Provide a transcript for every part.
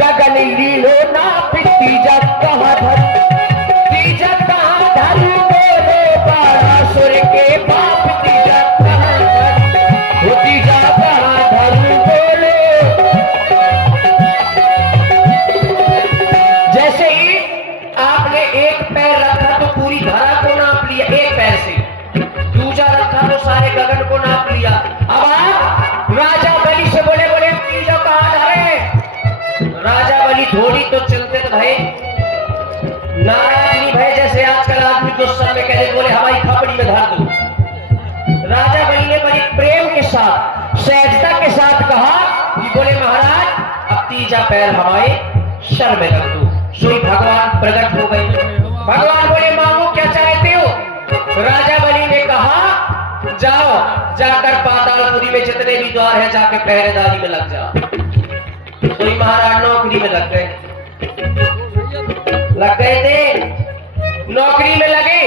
गगन लीलो ना तीजा कहाँ धर, तीजा कहाँ धर, बोले बाणासुर के बाप तीजा कहाँ धर, वो तीजा कहाँ धर बोले। जैसे ही आपने एक पैर रखा तो पूरी धरा को नाप लिया एक पैर से, दूसरा रखा तो सारे गगन को नाप लिया। अब आप राजा बलि से बोले बोले तीजा कहाँ धरे। राजा बलि थोड़ी तो चलते तो भाई नाराज नहीं भाई, जैसे आजकल आदमी गुस्सा में कहते बोले हमारी खपड़ी में धर दो। राजा बलि ने बड़ी प्रेम के साथ सहजता के साथ कहा कि बोले महाराज अब तीजा पैर हमारे सर में रख दो। सोई भगवान प्रकट हो गए। भगवान बोले मांगो क्या चाहते हो। राजा बलि ने कहा जाओ जाकर पातालपुरी में जितने भी द्वार है जाके पहरेदारी में लग जाओ। कोई महाराज नौकरी में लग गए थे, नौकरी में लगे।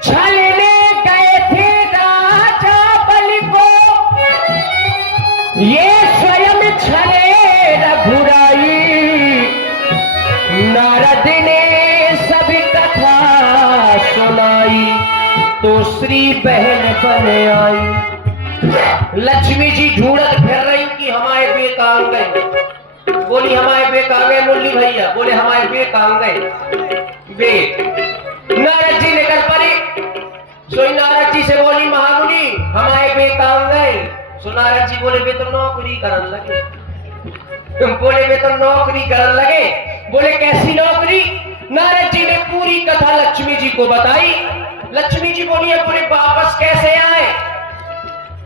छलने गए थे राजा बलि को, ये स्वयं छले रघुराई। नारद ने सभी कथा सुनाई, तो श्री बहन बन आई। लक्ष्मी जी ढूंढत फिर रही कि हमारे बेट आ गए। बोली हमारे बेट आ गए मुरली भैया। बोले हमारे बेट आ गए बेट। नारद जी निकल पड़े। सोई नारद जी से बोली महामुनि हमारे बेट आ गए। सो नारद जी बोले वे तो नौकरी करने लगे। बोले वे तो नौकरी करने लगे। बोले कैसी नौकरी। नारद जी ने पूरी कथा लक्ष्मी जी को बताई। लक्ष्मी जी बोली बोले वापस कैसे आए।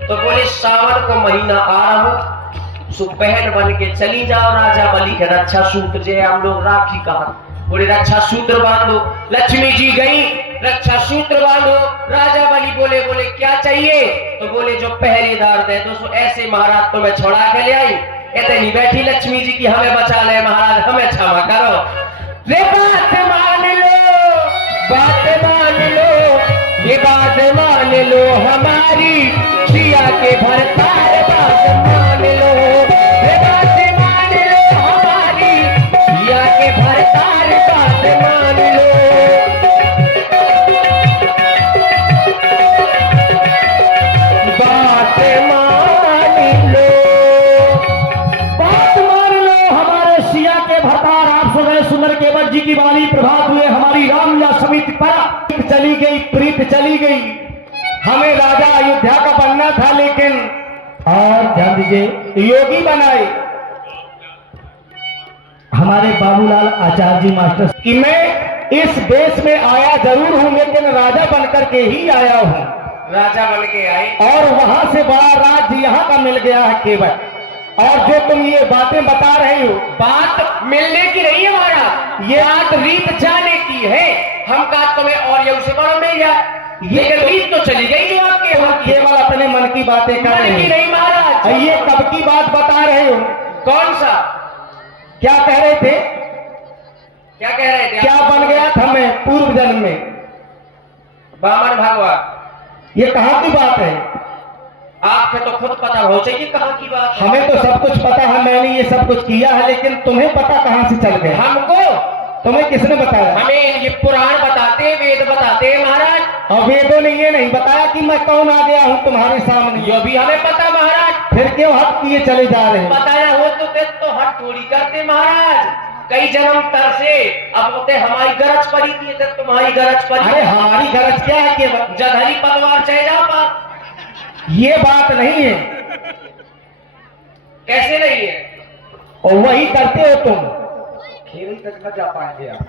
तो बोले सावन को महीना आ रहा हो, सो बहन बन के चली जाओ राजा बलि के रक्षा सूत्र जे हम लोग राखी कहा। बोले रक्षा सूत्र बांधो। लक्ष्मी जी गई रक्षा सूत्र बांधो। राजा बलि बोले बोले क्या चाहिए। तो बोले जो पहरेदार दे दो। सो ऐसे महाराज तो मैं छोड़ा के ले आई। इतनी बैठी लक्ष्मी जी की हमें बचा ले महाराज हमें क्षमा करो। रे बात मान लो, बात मान लो, ये बात मान लो हमारी सिया के भरतार बात मान लो। ये बात मान लो हमारी सिया के भरतार बात मान लो। बात मान लो, बात मान लो हमारे सिया के भरतार। आप सुने सुंदर केवट जी की वाणी प्रभात हुए हमारी रामलीला समिति पर चली गई, प्रीत चली गई। हमें राजा अयोध्या का बनना था लेकिन और ध्यान दीजिए योगी बनाए हमारे बाबूलाल आचार्य जी मास्टर कि मैं इस देश में आया जरूर हूं लेकिन राजा बनकर के ही आया हूं। राजा बन के आए और वहां से बड़ा राज्य यहाँ का मिल गया है केवल। और जो तुम ये बातें बता रहे हो बात मिलने की नहीं है महाराज, ये बात रीत जाने की है। हम कहा तुम्हें और ये उसे बड़ा मिल जाए। ये रीत तो चली गई जो आपके केवल अपने मन की बातें कर रहे हैं। नहीं महाराज ये कब की बात बता रहे हो। कौन सा क्या कह रहे थे। क्या कह रहे थे। क्या बन गया था मैं पूर्व जन्म में बामन भगवान। ये कहाँ की बात है। आपको तो खुद पता हो चाहिए कहाँ की बात है। हमें तो सब कुछ पता है, मैंने ये सब कुछ किया है लेकिन तुम्हें पता कहाँ से चल गया। हमको तुम्हें किसने बताया। हमें ये पुराण बताते वेद बताते महाराज। और वेदों ने ये नहीं बताया कि मैं कौन आ गया हूँ तुम्हारे सामने। ये भी हमें पता महाराज। फिर क्यों हट किए चले जा रहे हैं। बताया हो तो हट थोड़ी करते महाराज। कई जन्म तर से अब होते हमारी गरज पड़ी थी तो तुम्हारी गरज पड़ी। अरे हमारी गरज क्या है कि जधरी पलवार चले जाओ पर। ये बात नहीं है। कैसे नहीं है। और वही करते हो तुम। खेल तक न जा पाएंगे आप।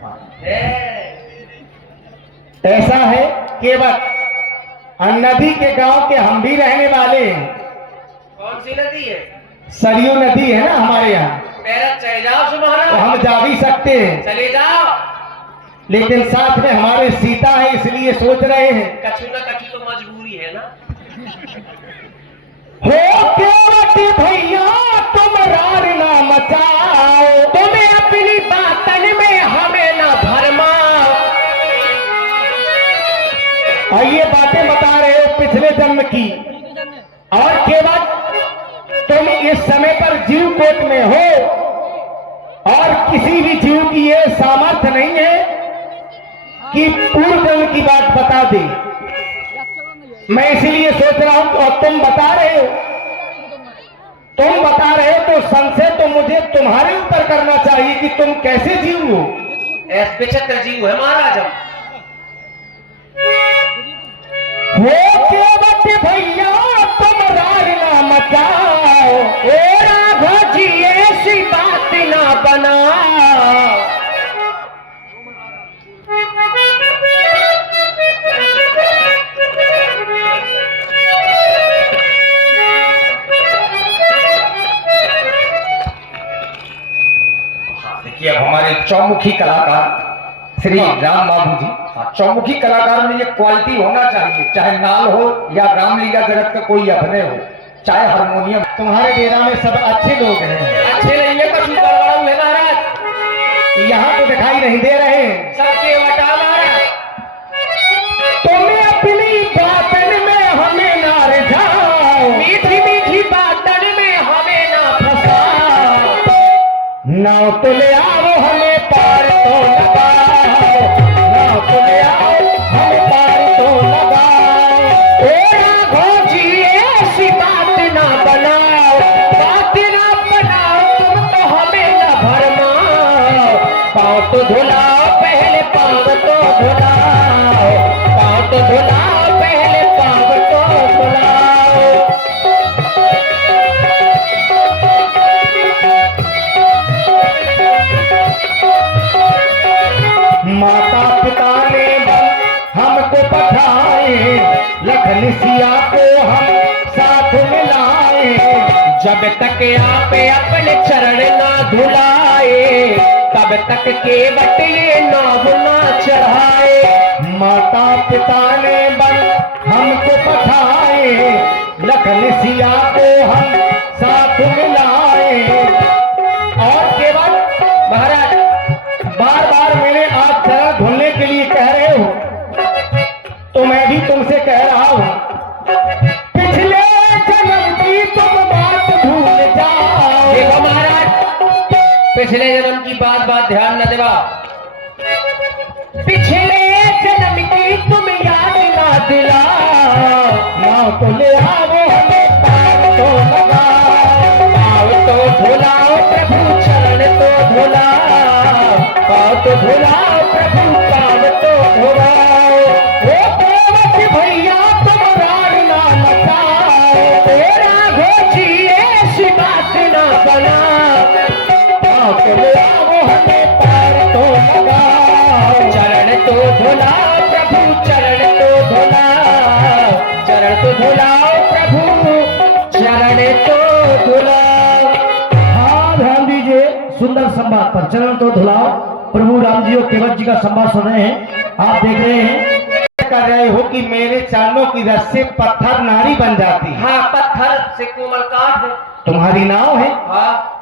ऐसा है केवल नदी के गांव के हम भी रहने वाले हैं। कौन सी नदी है। सरयू नदी है ना हमारे यहाँ। चले जाओ तो हम जा भी सकते हैं। चले जाओ लेकिन साथ में हमारे सीता है इसलिए सोच रहे हैं। कछु ना कछु तो मजबूरी है ना। हो केवट भैया तुम रार ना मचाओ, तुम्हें अपनी बातन में हमें ना भरमाओ। और ये बातें बता रहे हो पिछले जन्म की। और केवट तुम इस समय पर जीव कोट में हो किसी भी जीव की ये सामर्थ्य नहीं है कि पूर्व जन्म की बात बता दे। मैं इसीलिए सोच रहा हूं तो तुम बता रहे हो, तो संशय तो मुझे तुम्हारे ऊपर करना चाहिए कि तुम कैसे जीव हो। विचित्र जीव है महाराज हम। हो केवट भैया तुम राग ना मचाओ, ओ राघव जी ऐसी बात ना बनाओ। देखिए अब हमारे चौमुखी कलाकार श्री राम बाबू जी, चौमुखी कलाकार में ये क्वालिटी होना चाहिए, चाहे नाल हो या रामलीला जगत का कोई अभिनय हो, चाहे हारमोनियम। तुम्हारे डेरा में सब अच्छे लोग हैं। अच्छे नहीं है कुछ गड़बड़ है महाराज, यहाँ तो दिखाई नहीं दे रहे हैं। सबके वटा महाराज। तुम्हें अपनी बातन में हमें ना रिझाओ, मीठी मीठी बातन में हमें ना फंसाओ। नाव तो ले आओ हमें पार तो लगाओ, नाव तो ले आओ हमें पार तो लगाओ। ओ राघव जी ऐसी बात ना बनाओ, बात ना बनाओ, तुम तो हमें ना भरमाओ। पाँव तो धुलाओ पहले, पाँव तो धुलाओ, पाँव तो धुलाओ पहले, पाँव तो धुलाओ। माता पिता ने हमको पठाए, लखन सिया को हम साथ मिलाए। जब तक आप अपने चरण ना धुलाए, तब तक केवट ये नाव ना चढ़ाए। माता पिता ने हमको पठाए, लखन सिया को हम साथ मिलाए। और केवल महाराज बार बार मैंने आप चरण धुलने के लिए कह रहे हो, तो मैं भी तुमसे कह रहा हूं, पिछले जन्म की तुम बात भूल जाओ। देखो महाराज, पिछले जन्म की बात ध्यान न देवा। पिछले जन्म की तुम याद ना दिलाओ। नाव तो ले आओ हमें पार तो लगाओ, पाँव तो धुलाओ प्रभु, चरण तो धुलाओ। पाँव तो धुलाओ प्रभु, पाँव तो धुलाओ। ओ केवट भैया तुम राग ना मचाओ, ओ राघव जी ऐसी बात ना बनाओ। नाव तो ले आओ हमें पार तो लगाओ। चरण तो धुलाओ प्रभु, चरण तो धुलाओ, चरण तो धुलाओ प्रभु, चरण तो धुलाओ। हाँ ध्यान दीजिए सुंदर संवाद पर, चरण तो धुलाओ। प्रभु राम जी और केवट जी का संवाद सुन रहे हैं। आप देख रहे हैं, कर रहे हो कि मेरे चरणों की रस से पत्थर नारी बन जाती है। हाँ, पत्थर से कोमल काट है। तुम्हारी नाव है, हाँ,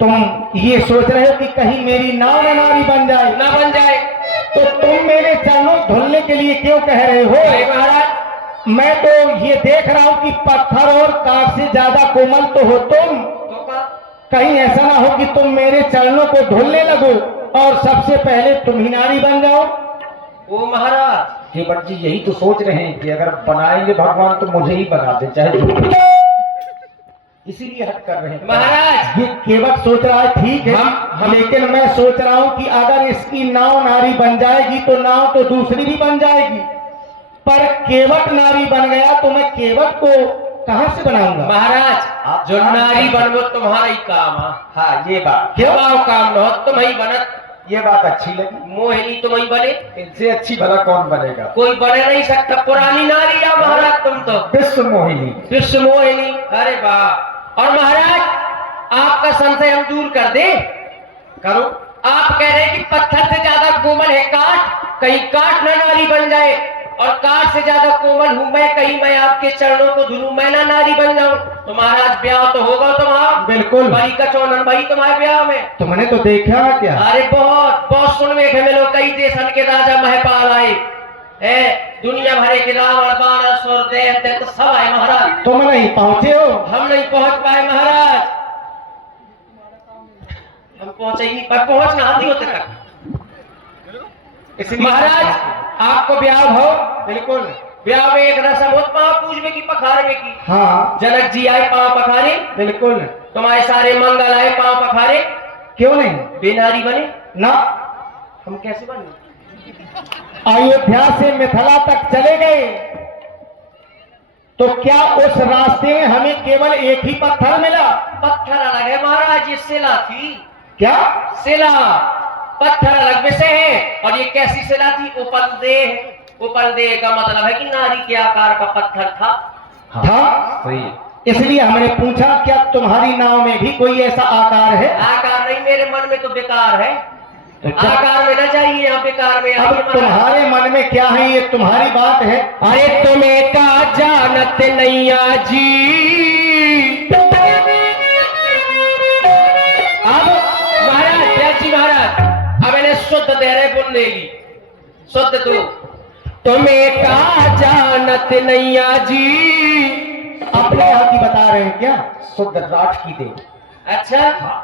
तुम ये सोच रहे हो कि कहीं मेरी नाव न नारी बन जाए, ना बन जाए। तो तुम मेरे चरणों धुलने के लिए क्यों कह रहे हो? अरे महाराज, मैं तो ये देख रहा हूँ कि पत्थर और काठ से ज्यादा कोमल तो हो तुम। तो का कहीं ऐसा ना हो कि तुम मेरे चरणों को धुलने लगो और सबसे पहले तुम ही नारी बन जाओ। ओ महाराज, केवट जी यही तो सोच रहे हैं कि अगर बनाएंगे भगवान तो मुझे ही बना दे, चाहे जो भी। इसीलिए हट कर रहे हैं महाराज। ये केवट सोच रहा है ठीक है, लेकिन मैं सोच रहा हूँ कि अगर इसकी नाव नारी बन जाएगी तो नाव तो दूसरी भी बन जाएगी, पर केवट नारी बन गया तो मैं केवट को कहां से बनाऊंगा? महाराज, जो नारी बनवो तुम्हारा ही काम है। हाँ ये बात, क्यों काम न हो, तुम ही बनत। ये बात अच्छी लगी। मोहिनी तुम ही बने, इनसे अच्छी भला कौन बनेगा? कोई बने नहीं सकता। पुरानी नारी या महाराज, तुम तो विश्व मोहिनी। विश्व मोहिनी। अरे वाह। और महाराज, आपका संशय हम दूर कर दे। करो। आप कह रहे हैं कि पत्थर से ज्यादा कोमल है काठ, कहीं काठ ना नारी बन जाए, और काठ से ज्यादा कोमल हूं मैं, कहीं मैं आपके चरणों को धुलूं, मैं ना नारी बन जाऊं। तो महाराज ब्याह तो होगा तुम्हारा। बिल्कुल। भाई का चौनन भाई तुम्हारे ब्याह में। तुमने तो देखा क्या? अरे बहुत बहुत सुन बैठे में लोग, कई देशन के राजा महपाल आए है, दुनिया भरे के रावण बानर स्वर देवते तो सब आए महाराज। तुम नहीं पहुंचे हो? हम नहीं पहुंच पाए महाराज। हम पहुंच ही नहीं पर पहुंचना आती होते तक। इसलिए महाराज आपको ब्याह हो बिल्कुल। ब्याह में एक रस्म हो पाँव पूजने की पखारने की। हाँ जनक जी आए पाँव पखारे, बिल्कुल। तुम्हारे सारे मंगल आए पाँव पखारे, क्यों नहीं? बेनारी बने ना, हम कैसे बने? अयोध्या से मिथिला तक चले गए तो क्या उस रास्ते में हमें केवल एक ही पत्थर मिला? पत्थर अलग है महाराज, ये शिला थी। क्या? शिला, पत्थर अलग विषय है। और ये कैसी शिला थी? उपलदेह। उपलदेह का मतलब है कि नारी के आकार का पत्थर था। था सही। इसलिए हमने पूछा क्या तुम्हारी नाव में भी कोई ऐसा आकार है? आकार नहीं, मेरे मन में तो बेकार है। अच्छा। आकार में ना चाहिए, यहाँ बेकार में। अब तुम्हारे मन में क्या है ये तुम्हारी बात है। अरे तुम्हें का जानत नैया जी। अब महाराज जी महाराज अब इन्हें शुद्ध दे रहे बोलने की, शुद्ध तो तुम्हें का जानत नैया जी। अपने यहाँ की बता रहे हैं क्या? शुद्ध राठ की दे। अच्छा,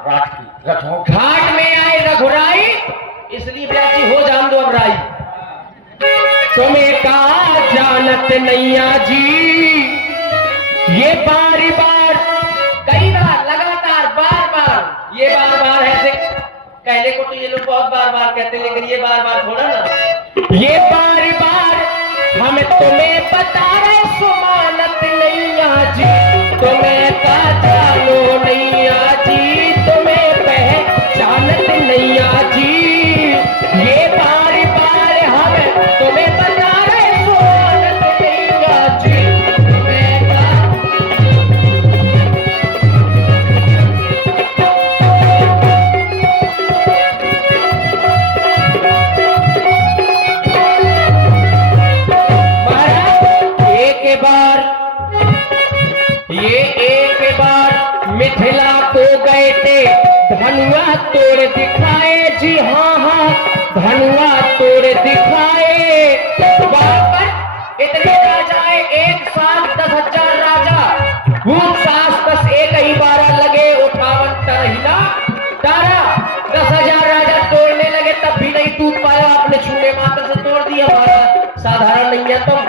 राठ की रथों घाट में आए रघुराई, इसलिए ब्याजी हो जान दो अब राई। तुम्हें का जानत नैया जी, ये बार बार, कई बार, लगातार, बार बार, ये बार बार ऐसे कहने को तो ये लोग बहुत बार बार कहते हैं, लेकिन ये बार बार थोड़ा ना। ये बार बार हम तुम्हें बता रहे सुमानत नैया जी, तुम्हें का जानो नैया जी, तुम्हें पहचानत नैया जी। ये बार बार हम तुम्हें बता रहे सुमानत नैया जी, तुम्हें का। एक बार मिथिला को गए थे, धनुआ तोड़ दिखाए जी। हाँ हाँ, धनुआ तोड़ दिखाए। वापस इतने राजाए, एक साथ 10,000 राजा। भूत सास बस एक ही 12 लगे, 58 तरहिला तारा। 10,000 राजा तोड़ने लगे तब भी नहीं टूट पाया, आपने छूने मात्र से तोड़ दिया। साधारण नहीं है तुम।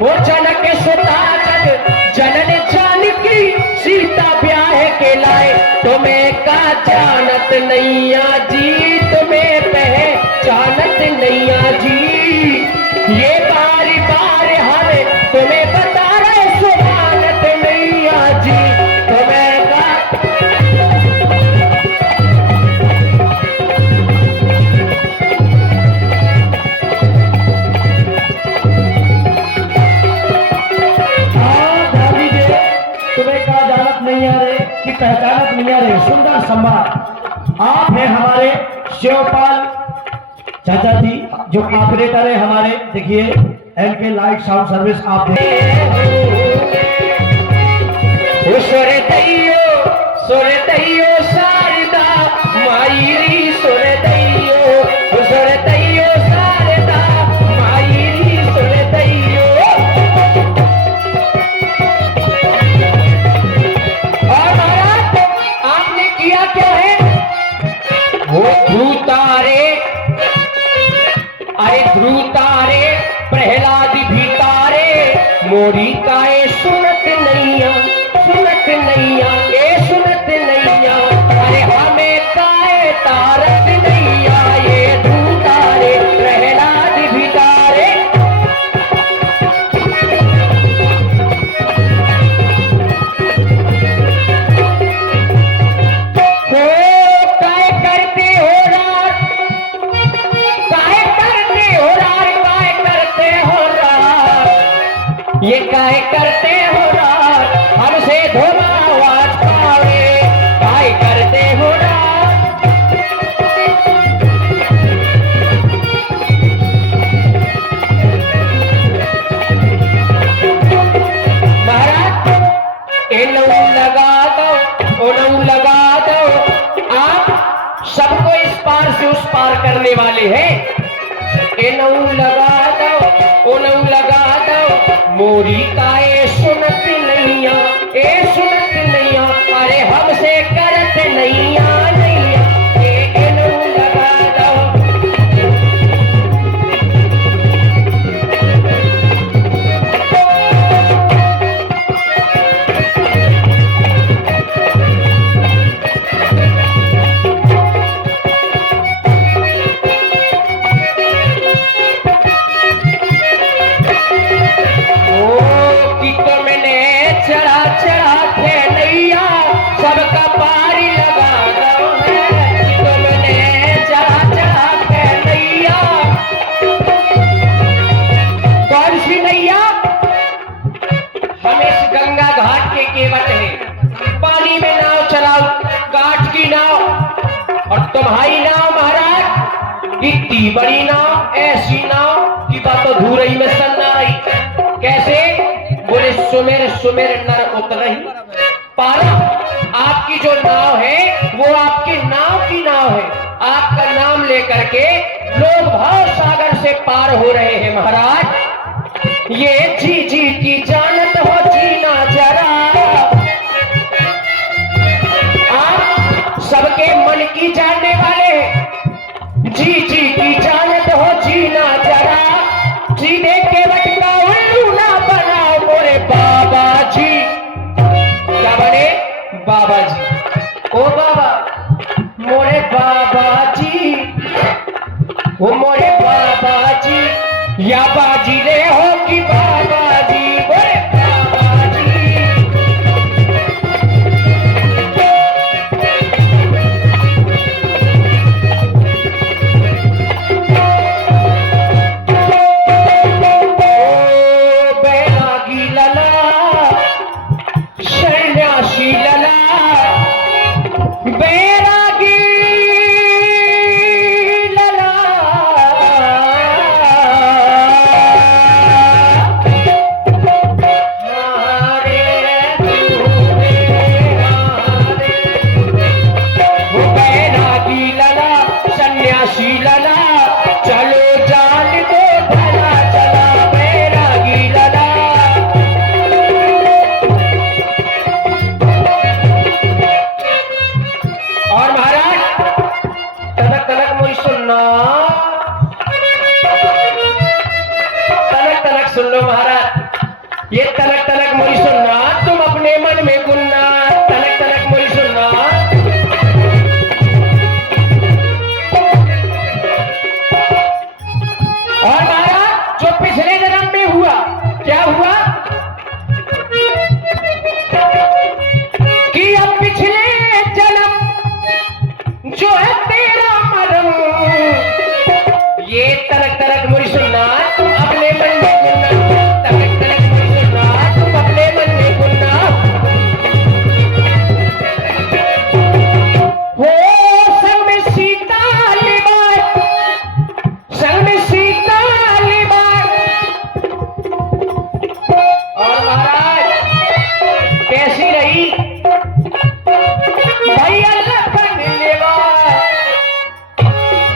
वो जनक सुता जग जनन जानकी, सीता ब्याह के लाए। तुम्हें का जानत नैया जी, तुम्हें पहचानत नैया जी। ये बार बार हम तुम्हें बता रहे सुमानत नैया जी, तुम्हें का। नहीं आ रहे कि पहचानत नहीं आ रहे। सुंदर संवाद। आप हैं हमारे शिवपाल चाचा जी जो ऑपरेटर है हमारे। देखिए एलके लाइट साउंड सर्विस आप सुरतैयो शारदा मायरी, सुरतैयो सुरतैयो शारदा मायरी, सुरतैयो। क्या है वो? ध्रुतारे, अरे ध्रुतारे प्रहलाद भी तारे, मोरी काए सुनत नैया, सुनत नैया, ए सुनत नैया। अरे हमें काए तारक नैया, ये ध्रुतारे प्रहलाद भी तारे। ये काहे करते हो रात, हमसे धोना आवाज पावे, काहे करते हो रात। महाराज इनऊ लगा दो, उनऊ लगा दो। आप सबको इस पार से उस पार करने वाले हैं। इनऊ लगा दो, उनऊ लगा दो। मोरी काए सुनत नैया, ए सुनत नैया। अरे हमसे करत नैया नैया, ए तुम्हारी नाव महाराज इतनी बड़ी नाव, ऐसी नाव की बात अधूरई में सन्ना रही। कैसे? बोले सुमेर सुमेर नर उतरही पारा। आपकी जो नाव है वो आपकी नाव की नाव है। आपका नाम लेकर के लोग भाव सागर से पार हो रहे हैं महाराज। ये जी जी की जानत हो जीना जरा, आप सबके मन की जानने वाले जी जी की जानत हो जीना जरा। जी दे के बटका उल्लू ना बनाओ मोरे बाबा जी। क्या बने? बाबा जी। ओ बाबा मोरे बाबा जी, वो मोरे बाबा जी, या बाजी ले हो कि बाबा जी, मोरे बाबा जी। ओ बैरागी लला, सन्यासी लला, बैरागी लला, बैरागी लला, सन्यासी लला, चलो जान दो भला चला बैरागी लला। और महाराज तनक तनक मुझे सुनना, तनक तनक सुन लो महाराज। ये तनक तनक मुझे सुनना, तुम अपने मन में गुनना। तनक तनक मुझे सुनना। और महाराज जो पिछले जन्म में हुआ, क्या हुआ कि अब पिछले जन्म जो है तेरा मरम, ये तनक तनक मुझे सुनना, तुम अपने मन में गुनना। तनक तनक मुझे सुनना, तुम अपने मन में गुनना। हो संग में सीता लिबार, संग में सीता लिबार। और महाराज कैसी रही भाई अल्लाह पर मिलेगा।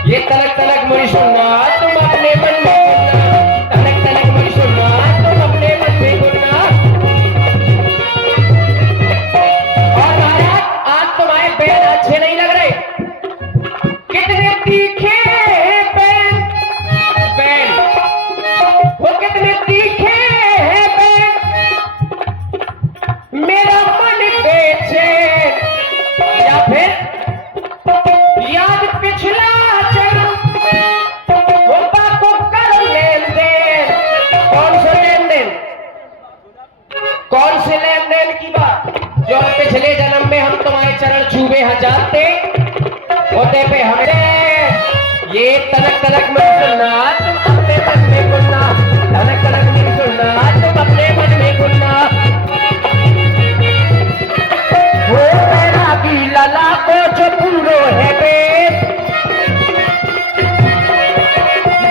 ये तनक तनक मुझे सुनना, तुम अपने मन में गुनना। तनक तनक मुझे सुनना, तुम अपने मन में गुनना। और महाराज आज तुम्हारे बैन अच्छे नहीं लग रहे। कितने तीखे बैन, बैन वो कितने तीखे हैं बैन, मेरा मन बेचे। या फिर याद पिछला जन्म, वो बाको कर लेन देन। कौन से लेन देन? कौन से लेन देन की बात? जो पिछले जन्म में हम तुम्हारे चरण छूबे हजार थे, होते पे हमने। ये तनक तनक में सुनना, तुम अपने मन में गुनना। तनक तनक में सुनना, तुम अपने मन में गुनना। वो बैरागी लला को जो पूरो है बेस,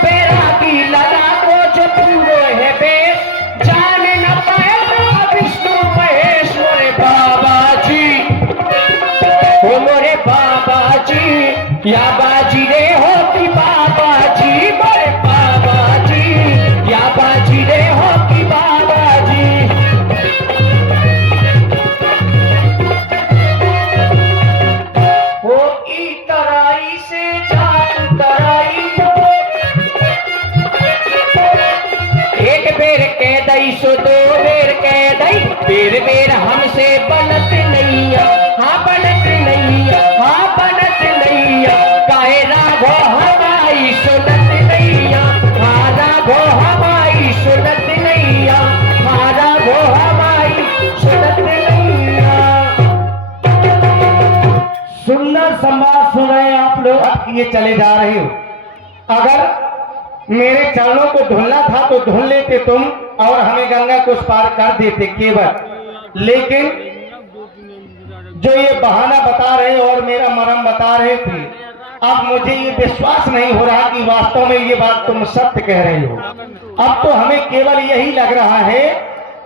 बैरागी लला को जो पूरो है बेस, जान न पाए विष्णु महेश मोरे बाबा जी। ओ मोरे बाबा जी, या बाजी रे हो कि बाबा जी, मोरे बाबा जी, या बाजी रे हो कि बाबा जी। वो तराई से जान तराई, एक बेर कह दई सो दो बेर कह दई, बेर बेर हमसे बनत नहीं। हाँ बनत नहीं, हाँ बनत नहीं। काहे राघो हमारी सुनत नहीं, हाँ राघो हमारी सुनत नहीं, हाँ राघो हमारी सुनत नहीं। सुंदर संवाद सुन रहे हैं आप लोग, अब ये चले जा रहे हो। अगर मेरे चरणों को धुलना था तो धुल लेते तुम और हमें गंगा को पार कर देते केवल। लेकिन जो ये बहाना बता रहे और मेरा मरम बता रहे थे, अब मुझे ये विश्वास नहीं हो रहा कि वास्तव में ये बात तुम सत्य कह रही हो। अब तो हमें केवल यही लग रहा है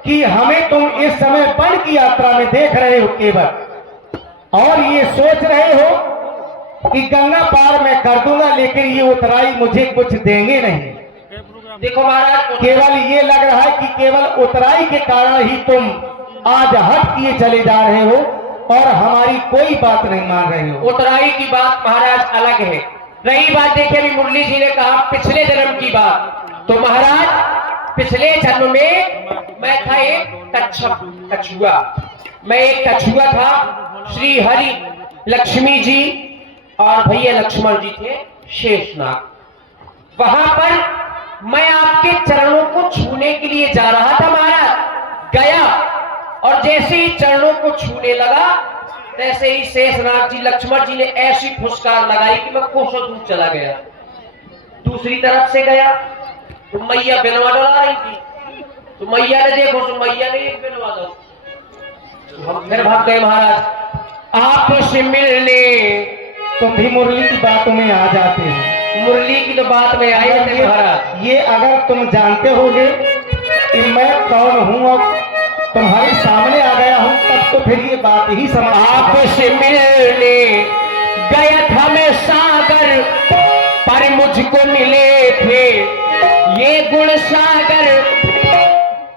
कि हमें तुम इस समय वन की यात्रा में देख रहे हो केवल, और ये सोच रहे हो कि गंगा पार मैं कर दूंगा, लेकिन ये उतराई मुझे कुछ देंगे नहीं। देखो महाराज, केवल ये लग रहा है कि केवल उतराई के कारण ही तुम आज हट किए चले जा रहे हो और हमारी कोई बात नहीं मान रहे हो। उतराई की बात महाराज अलग है। रही बात, देखिए अभी मुरली जी ने कहा पिछले जन्म की बात, तो महाराज पिछले जन्म में मैं था एक कछुआ। मैं एक कछुआ था। श्री हरि लक्ष्मी जी और भैया लक्ष्मण जी थे शेषनाग। वहां पर मैं आपके चरणों को छूने के लिए जा रहा था महाराज। गया और जैसे ही चरणों को छूने लगा, तैसे ही शेषनाग जी लक्ष्मण जी ने ऐसी फुसकार लगाई कि मैं कोसों दूर चला गया। दूसरी तरफ से गया तो मैया बिनवा डला रही थी, तो मैया ने देखो तो मैया ने एक बिनवा दो, तो हम फिर भाग गए महाराज आपसे मिलने। तुम भी मुरली की बातों में आ जाते हो। मुरली की तो बात में आए थे महाराज। ये अगर तुम जानते होगे कि मैं कौन हूं और तुम्हारे सामने आ गया हूं, तब तो फिर ये बात ही समझ। आपसे मिलने गया था मैं सागर, पर मुझको मिले थे ये गुण सागर।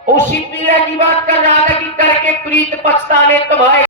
उसी पीड़ा की बात कर रहा था कि करके प्रीत पछताने तुम्हारे